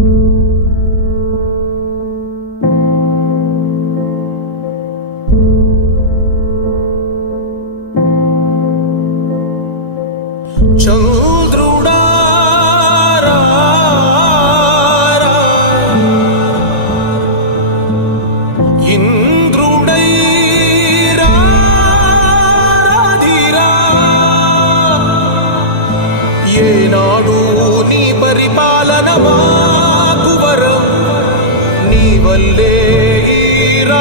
చంద్రుడా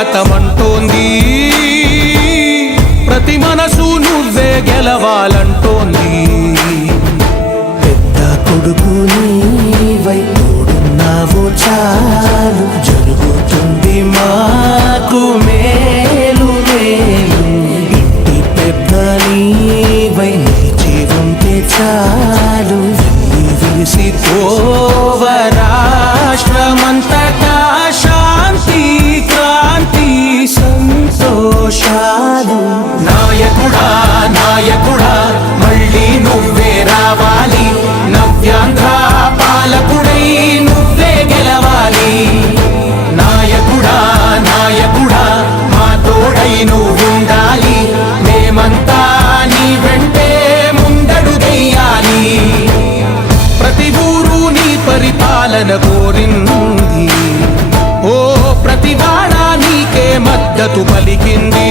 స్వాగతమంటోంది. ప్రతి మనసు నువ్వే గెలవాలంటోంది. పెద్ద కొడుకు నీవై తోడున్నావు చాలు. జరుగుతుంది మాకు మేలు మేలు. ఇంటి పెద్ద నీవై నీ జీవం చాలు. నవ్యాంధ్ర పాలకుడై నువ్వే గెలవాలి. నాయకుడా నాయకుడా మా తోడై నువ్వుండాలి. మేమంతా నీ వెంటే ముందడుగెయ్యాలి ప్రతి ఊరు నీ పరిపాలన కోరింది. ఓ ప్రతి వాడ నీకే మద్దతు పలికింది.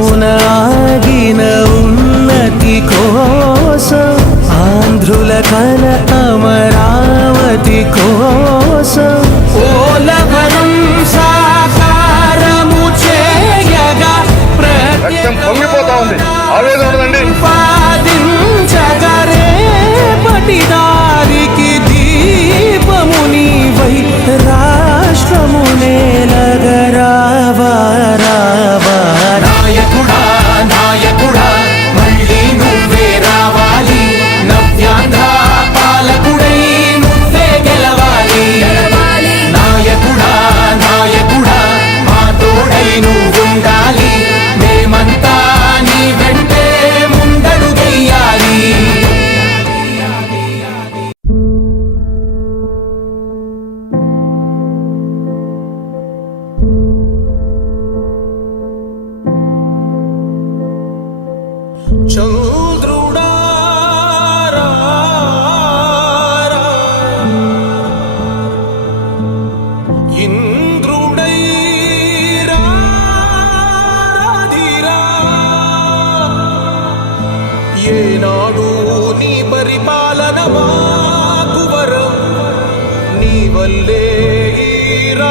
సగమున ఆగిన ఉన్నతి కోసం ఆంధ్రుల కల అమరావతి కోసం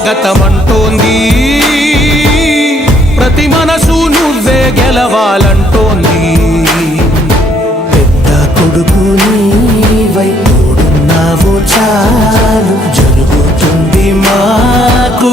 స్వాగతమంటోంది. ప్రతి మనసు నువ్వే గెలవాలంటోంది. పెద్ద కొడుకు నీవై తోడున్నావు చాలు. జరుగుతుంది మాకు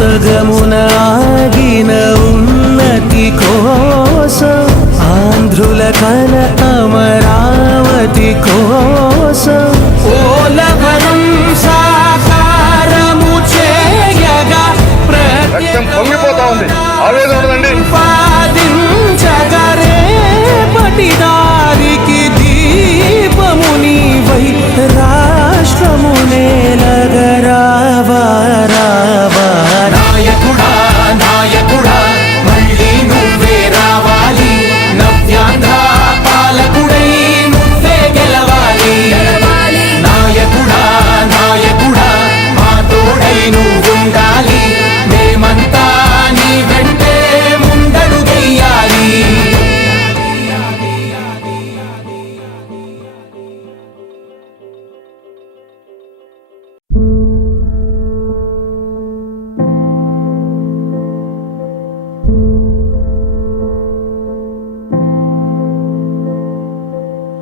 సగమున ఆగిన ఉన్నతి కోసం ఆంధ్రుల కల అమరావతి కోసం ఓలవరం సాకారము చేయగా రక్తం పొంగిపోతా ఉంది. ఆవేదన ఉండదండి. పాదించగరే పటిదారికి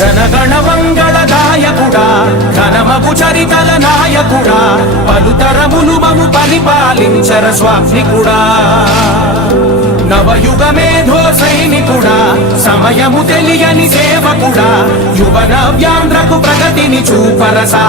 జనగణ మంగళ నాయకుడా ఘనమగు చరితల నాయకుడా పలుతరములు మము పరిపాలించర స్వామికుడా నవయుగ మేధో సైనికుడా సమయము తెలియని సేవకుడా యువన వ్యాంధ్రకు ప్రగతిని చూపరసా